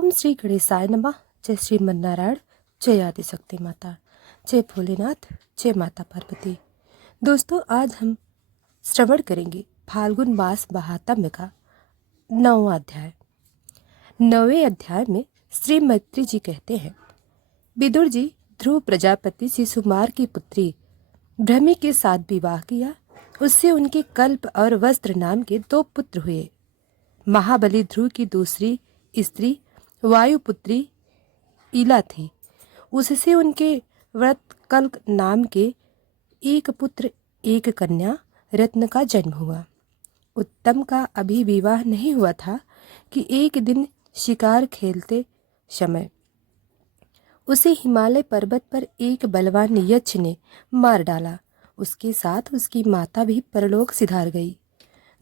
ओम श्री गणेशाय नमः। जय श्रीमन्नारायण, जय आदिशक्ति माता, जय भोलेनाथ, जय माता पार्वती। दोस्तों, आज हम श्रवण करेंगे फाल्गुन मास महात्म्य का 9वां अध्याय। 9वें अध्याय में श्री मैत्री जी कहते हैं, विदुर जी ध्रुव प्रजापति से सुमार की पुत्री भ्रमि के साथ विवाह किया। उससे उनके कल्प और वस्त्र नाम के 2 पुत्र हुए। महाबली ध्रुव की दूसरी स्त्री वायुपुत्री ईला थी। उससे उनके व्रतकल्क नाम के 1 पुत्र 1 कन्या रत्न का जन्म हुआ। उत्तम का अभी विवाह नहीं हुआ था कि एक दिन शिकार खेलते समय उसे हिमालय पर्वत पर एक बलवान यक्ष ने मार डाला। उसके साथ उसकी माता भी परलोक सिधार गई।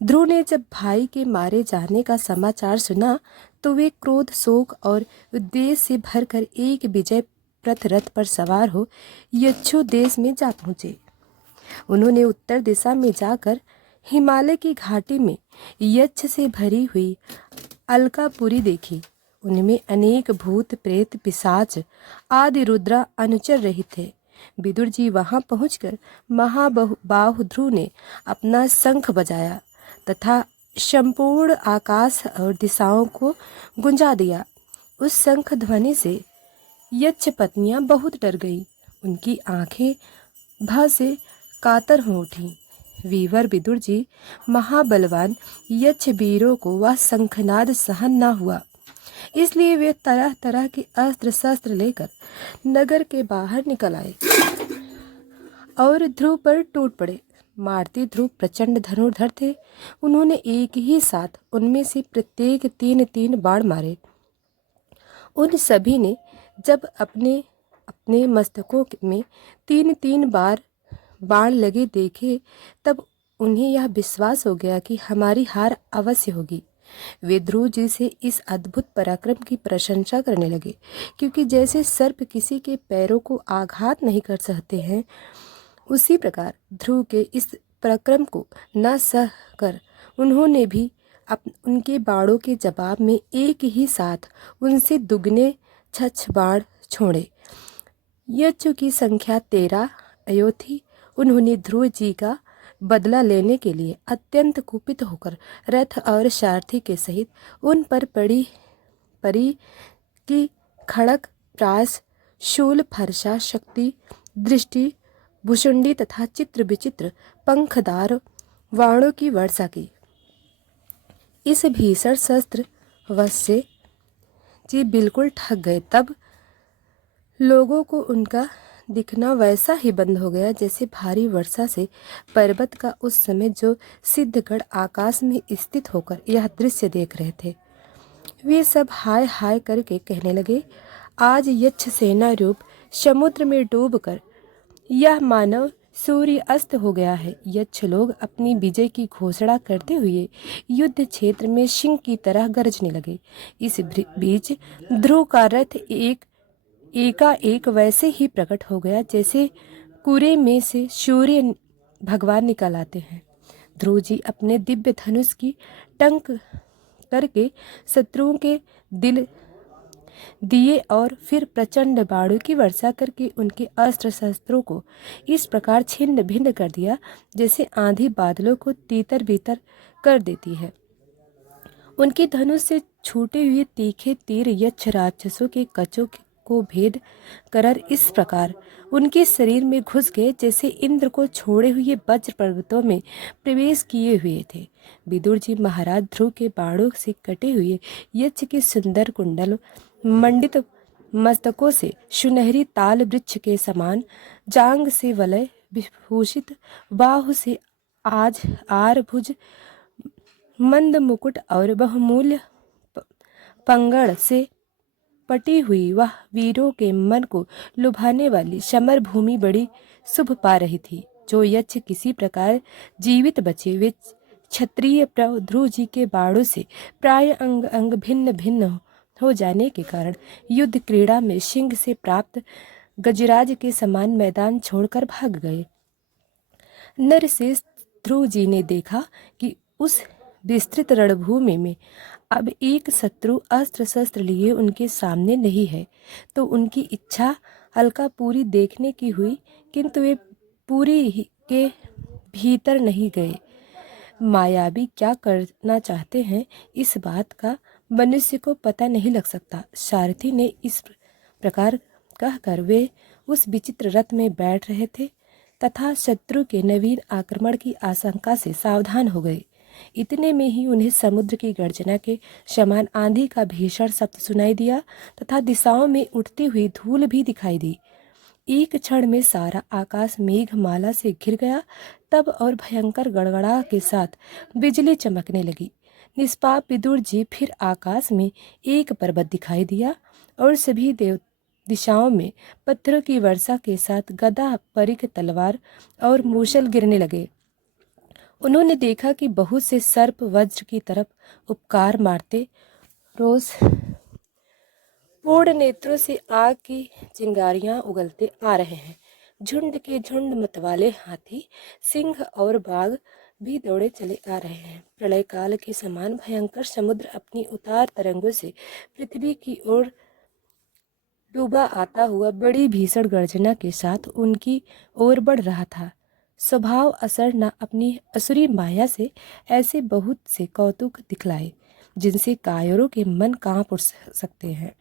ध्रुव ने जब भाई के मारे जाने का समाचार सुना तो वे क्रोध, शोक और उद्देश्य से भरकर एक विजय रथ रथ पर सवार हो यक्षु देश में जा पहुँचे। उन्होंने उत्तर दिशा में जाकर हिमालय की घाटी में यक्ष से भरी हुई अलकापुरी देखी। उनमें अनेक भूत, प्रेत, पिशाच आदि रुद्रा अनुचर रहे थे। विदुर जी वहां पहुंचकर महाबाहु ध्रुव ने अपना शंख बजाया तथा संपूर्ण आकाश और दिशाओं को गुंजा दिया। उस शंख ध्वनि से यक्ष पत्नियां बहुत डर गईं। उनकी आंखें भय से कातर हो उठीं। वीवर विदुर जी महाबलवान यक्ष वीरों को वह शंखनाद सहन न हुआ, इसलिए वे तरह तरह के अस्त्र शस्त्र लेकर नगर के बाहर निकल आए और ध्रुव पर टूट पड़े। मारते ध्रुव प्रचंड धनुर्धर थे। उन्होंने एक ही साथ उनमें से प्रत्येक 3-3 बाण मारे। उन सभी ने जब अपने अपने मस्तकों में 3-3 बार बाण लगे देखे तब उन्हें यह विश्वास हो गया कि हमारी हार अवश्य होगी। वे ध्रुव जी से इस अद्भुत पराक्रम की प्रशंसा करने लगे, क्योंकि जैसे सर्प किसी के पैरों को आघात नहीं कर सकते हैं, उसी प्रकार ध्रुव के इस पराक्रम को न सह कर उन्होंने भी उनके बाणों के जवाब में एक ही साथ उनसे दुगने 6 बाण छोड़े। यक्षों की संख्या 13 अयो थी। उन्होंने ध्रुव जी का बदला लेने के लिए अत्यंत कुपित होकर रथ और सारथी के सहित उन पर परी की खड़ग, प्रास, शूल, फरसा, शक्ति, दृष्टि, भुषुंडी तथा चित्र विचित्र पंखदार बाणों की वर्षा की। इस भीषण शस्त्र वश से जी बिल्कुल ठग गए। तब लोगों को उनका दिखना वैसा ही बंद हो गया जैसे भारी वर्षा से पर्वत का उस समय जो सिद्धगढ़ आकाश में स्थित होकर यह दृश्य देख रहे थे। वे सब हाय हाय करके कहने लगे, आज यक्ष सेना रूप समुद्र में डूबकर यह मानव सूर्य अस्त हो गया है। यक्ष लोग अपनी विजय की घोषणा करते हुए युद्ध क्षेत्र में सिंह की तरह गरजने लगे। इस बीच ध्रुव का रथ एकाएक वैसे ही प्रकट हो गया जैसे कुरे में से सूर्य भगवान निकल आते हैं। ध्रुव जी अपने दिव्य धनुष की टंक करके शत्रुओं के दिल दिए और फिर प्रचंड बाणों की वर्षा करके उनके अस्त्र शस्त्रों को इस प्रकार छिन्न भिन्न कर दिया जैसे आंधी बादलों को तीतर बीतर कर देती है। उनके धनुष से छूटे हुए तीखे तीर यक्ष राक्षसों के कचों को भेद कर इस प्रकार उनके शरीर में घुस गए जैसे इंद्र को छोड़े हुए वज्र पर्वतों में प्रवेश किए हुए थे। विदुर जी महाराज ध्रुव के बाणों से कटे हुए यक्ष के सुंदर कुंडल मंडित मस्तकों से सुनहरी ताल वृक्ष के समान, जांग से वलय विभूषित, बाहु से आर भुज मंद मुकुट और बहुमूल्य पंगड़ से पटी हुई वह वीरों के मन को लुभाने वाली समर भूमि बड़ी शुभ पा रही थी। जो यक्ष किसी प्रकार जीवित बचे वे क्षत्रिय ध्रुव जी के बाणों से प्राय अंग अंग भिन्न भिन्न हो जाने के कारण युद्ध क्रीड़ा में सिंह से प्राप्त गजराज के समान मैदान छोड़कर भाग गए। नरश्रेष्ठ ध्रुव जी ने देखा कि उस विस्तृत रणभूमि में अब एक शत्रु अस्त्र शस्त्र लिए उनके सामने नहीं है, तो उनकी इच्छा हल्का पूरी देखने की हुई, किंतु वे पूरी के भीतर नहीं गए। मायावी क्या करना चाहते हैं, इस बात का मनुष्य को पता नहीं लग सकता। सारथी ने इस प्रकार कहकर वे उस विचित्र रथ में बैठ रहे थे तथा शत्रु के नवीन आक्रमण की आशंका से सावधान हो गए। इतने में ही उन्हें समुद्र की गर्जना के समान आंधी का भीषण शब्द सुनाई दिया तथा दिशाओं में उठती हुई धूल भी दिखाई दी। एक क्षण में सारा आकाश मेघमाला से घिर गया। तब और भयंकर गड़गड़ा के साथ बिजली चमकने लगी। निष्पाप विदुर जी फिर आकाश में एक पर्वत दिखाई दिया और सभी दिशाओं में पत्थरों की वर्षा के साथ गदा, परिघ, तलवार और मूसल गिरने लगे। उन्होंने देखा कि बहुत से सर्प वज्र की तरफ उपकार मारते रोज पूर्ण नेत्रों से आग की चिंगारियां उगलते आ रहे हैं। झुंड के झुंड मतवाले हाथी, सिंह और बाघ भी दौड़े चले आ रहे हैं। प्रलय काल के समान भयंकर समुद्र अपनी उतार तरंगों से पृथ्वी की ओर डूबा आता हुआ बड़ी भीषण गर्जना के साथ उनकी ओर बढ़ रहा था। स्वभाव असर न अपनी असुरी माया से ऐसे बहुत से कौतुक दिखलाए जिनसे कायरों के मन कांप उठ सकते हैं।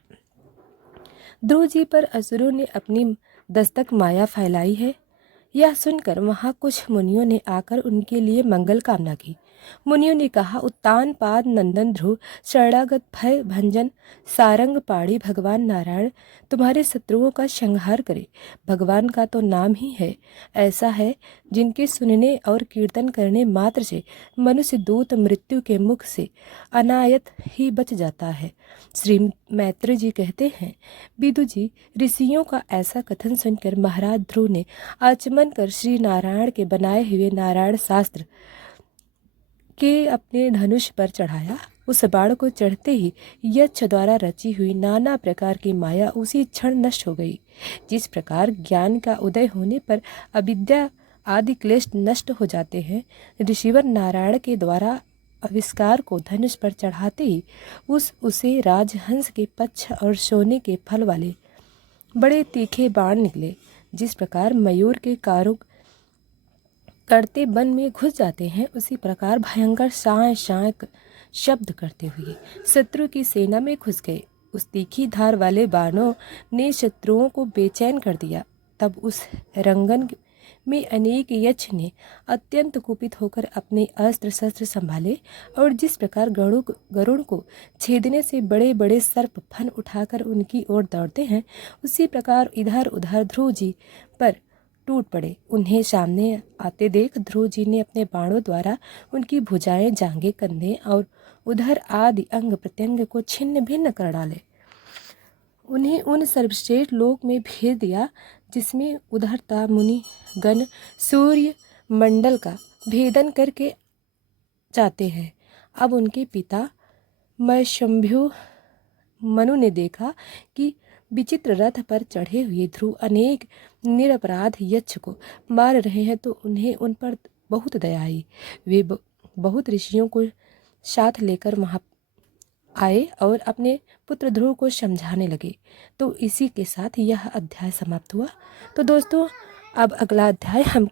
ध्रुव जी पर असुरों ने अपनी दस्तक माया फैलाई है, यह सुनकर वहाँ कुछ मुनियों ने आकर उनके लिए मंगल कामना की। मुनियों ने कहा, उत्तान पाद नंदन ध्रुव, शरणागत भय भंजन सारंग पाड़ी भगवान नारायण तुम्हारे शत्रुओं का संहार करे। भगवान का तो नाम ही है ऐसा है जिनके सुनने और कीर्तन करने मात्र से मनुष्य दूत मृत्यु के मुख से अनायत ही बच जाता है। श्री मैत्री जी कहते हैं, विदु जी, ऋषियों का ऐसा कथन सुनकर महाराज ध्रुव ने आचमन कर श्री नारायण के बनाए हुए नारायण शास्त्र के अपने धनुष पर चढ़ाया। उस बाण को चढ़ते ही यक्ष द्वारा रची हुई नाना प्रकार की माया उसी क्षण नष्ट हो गई। जिस प्रकार ज्ञान का उदय होने पर अविद्या आदि क्लेश नष्ट हो जाते हैं, ऋषिवर नारायण के द्वारा आविष्कार को धनुष पर चढ़ाते ही उसे राजहंस के पक्ष और सोने के फल वाले बड़े तीखे बाण निकले। जिस प्रकार मयूर के कारुक करते वन में घुस जाते हैं, उसी प्रकार भयंकर शाय शाय शब्द करते हुए शत्रु की सेना में घुस गए। उस तीखी धार वाले बाणों ने शत्रुओं को बेचैन कर दिया। तब उस रंगन में अनेक यक्ष ने अत्यंत कुपित होकर अपने अस्त्र शस्त्र संभाले और जिस प्रकार गरुड़ को छेदने से बड़े बड़े सर्प फन उठाकर उनकी ओर दौड़ते हैं, उसी प्रकार इधर उधर ध्रुव जी पर टूट पड़े। उन्हें सामने आते देख ध्रुव जी ने अपने बाणों द्वारा उनकी भुजाएं, जांघें, कंधे और उधर आदि अंग प्रत्यंग को छिन्न भिन्न कर डाले। उन्हें उन सर्वश्रेष्ठ लोक में भेज दिया जिसमें उधरता मुनि गण सूर्य मंडल का भेदन करके जाते हैं। अब उनके पिता मैशंभ्यु मनु ने देखा कि विचित्र रथ पर चढ़े हुए ध्रुव अनेक निरपराध यक्ष को मार रहे हैं, तो उन्हें उन पर बहुत दया आई। वे बहुत ऋषियों को साथ लेकर वहाँ आए और अपने पुत्र ध्रुव को समझाने लगे। तो इसी के साथ यह अध्याय समाप्त हुआ। तो दोस्तों, अब अगला अध्याय हम